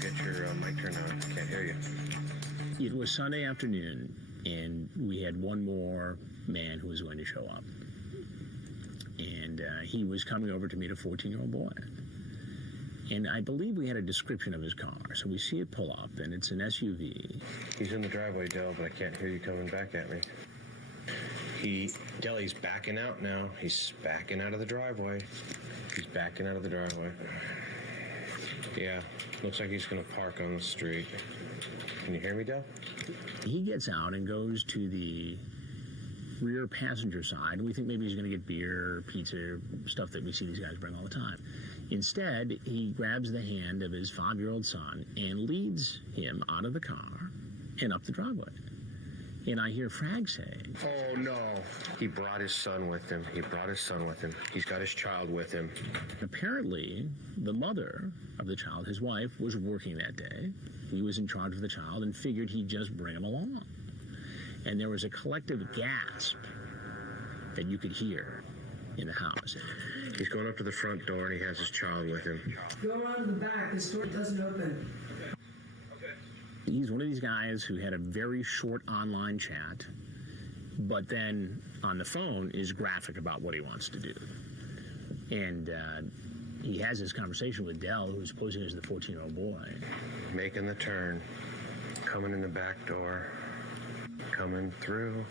get your mic turned on. Can't hear you. It was Sunday afternoon, and we had one more man who was going to show up. And he was coming over to meet a 14-year-old boy. And I believe we had a description of his car. So we see it pull up, and it's an SUV. He's in the driveway, Del, but I can't hear you coming back at me. He's backing out now. He's backing out of the driveway. He's backing out of the driveway. Yeah, looks like he's going to park on the street. Can you hear me, Del? He gets out and goes to the rear passenger side, and we think maybe he's going to get beer, pizza, stuff that we see these guys bring all the time. Instead, he grabs the hand of his 5-year-old son and leads him out of the car and up the driveway. And I hear Frag say, "Oh, no." He brought his son with him. He's got his child with him. Apparently, the mother of the child, his wife, was working that day. He was in charge of the child and figured he'd just bring him along. And there was a collective gasp that you could hear in the house. He's going up to the front door and he has his child with him. Go around to the back. This door doesn't open. He's one of these guys who had a very short online chat, but then on the phone is graphic about what he wants to do. And he has this conversation with Del, who's posing as the 14-year-old boy. Making the turn, coming in the back door, coming through,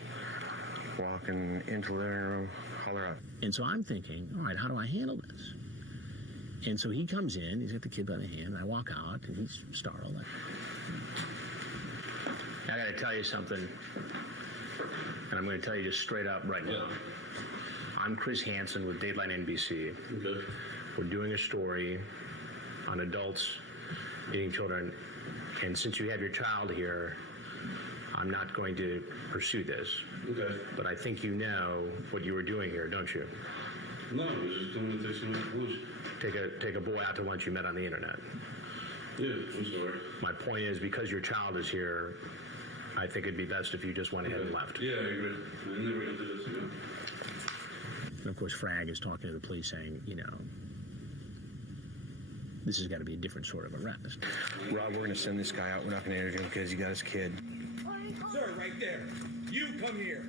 walking into the living room, holler out. And so I'm thinking, all right, how do I handle this? And so he comes in, he's got the kid by the hand, I walk out, and he's startled. I got to tell you something, and I'm going to tell you just straight up right now. I'm Chris Hansen with Dateline NBC. Okay. We're doing a story on adults meeting children, and since you have your child here, I'm not going to pursue this. Okay. But I think you know what you were doing here, don't you? No, I was just coming to take some lunch. Take a boy out to lunch you met on the internet. Yeah, I'm sorry. My point is, because your child is here, I think it'd be best if you just went ahead and left. Yeah, I agree. I never got to this again. And of course, Frag is talking to the police saying, you know, this has got to be a different sort of arrest. Rob, we're going to send this guy out. We're not going to interview him because he got his kid. Sir, right there. You come here.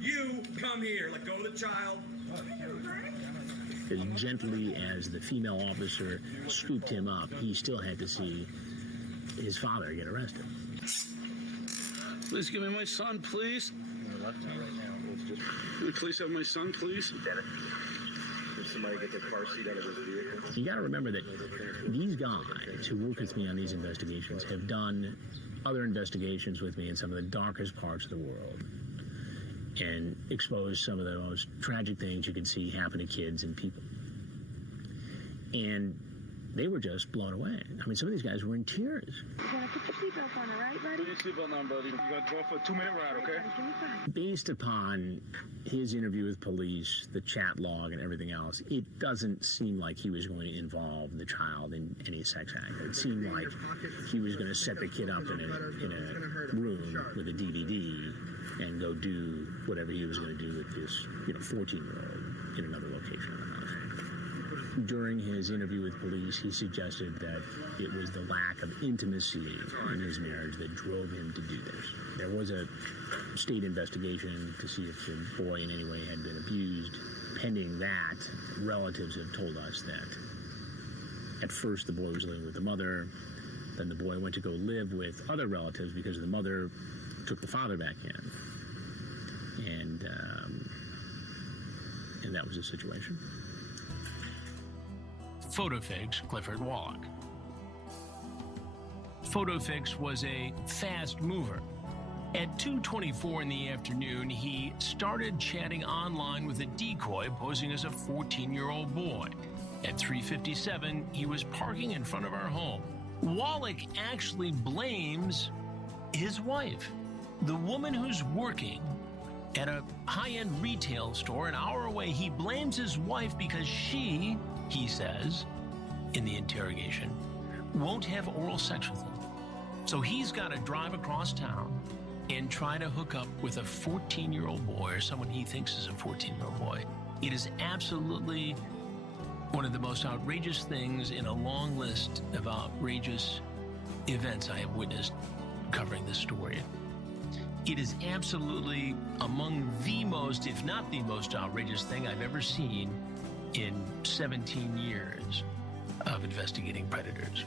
You come here. Let go of the child. As gently as the female officer scooped him up, he still had to see his father get arrested. Please give me my son, please. Left now, right now. Can we please have my son, please? Did somebody get the car seat out of his vehicle? You got to remember that these guys who work with me on these investigations have done other investigations with me in some of the darkest parts of the world and exposed some of the most tragic things you can see happen to kids and people. And they were just blown away. I mean, some of these guys were in tears. You gotta put your seatbelt on, all right, buddy? Put your seatbelt on, buddy. You got to drive for a 2-minute ride, okay? Based upon his interview with police, the chat log, and everything else, it doesn't seem like he was going to involve the child in any sex act. It seemed like he was going to set the kid up in a room with a DVD and go do whatever he was going to do with this, 14-year-old in another location of the house. During his interview with police, he suggested that it was the lack of intimacy in his marriage that drove him to do this. There was a state investigation to see if the boy in any way had been abused. Pending that, relatives have told us that at first the boy was living with the mother, then the boy went to go live with other relatives because the mother took the father back in. And that was the situation. PhotoFix Clifford Wallach. PhotoFix was a fast mover. At 2:24 in the afternoon, he started chatting online with a decoy posing as a 14-year-old boy. At 3:57, he was parking in front of our home. Wallach actually blames his wife, the woman who's working at a high-end retail store an hour away. He blames his wife because she, he says, in the interrogation, won't have oral sex with him. So he's got to drive across town and try to hook up with a 14-year-old boy or someone he thinks is a 14-year-old boy. It is absolutely one of the most outrageous things in a long list of outrageous events I have witnessed covering this story. It is absolutely among the most, if not the most outrageous thing I've ever seen in 17 years of investigating predators.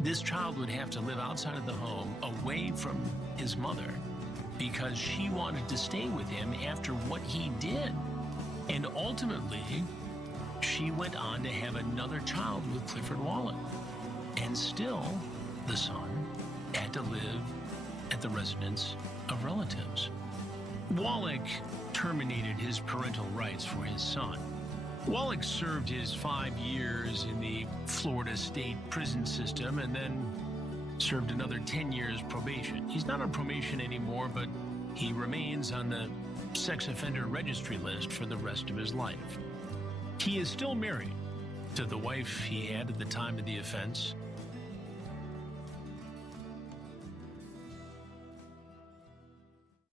This child would have to live outside of the home, away from his mother, because she wanted to stay with him after what he did. And ultimately, she went on to have another child with Clifford Wallach. And still, the son had to live at the residence of relatives. Wallach terminated his parental rights for his son. Wallach served his 5 years in the Florida state prison system and then served another 10 years probation. He's not on probation anymore, but he remains on the sex offender registry list for the rest of his life. He is still married to the wife he had at the time of the offense,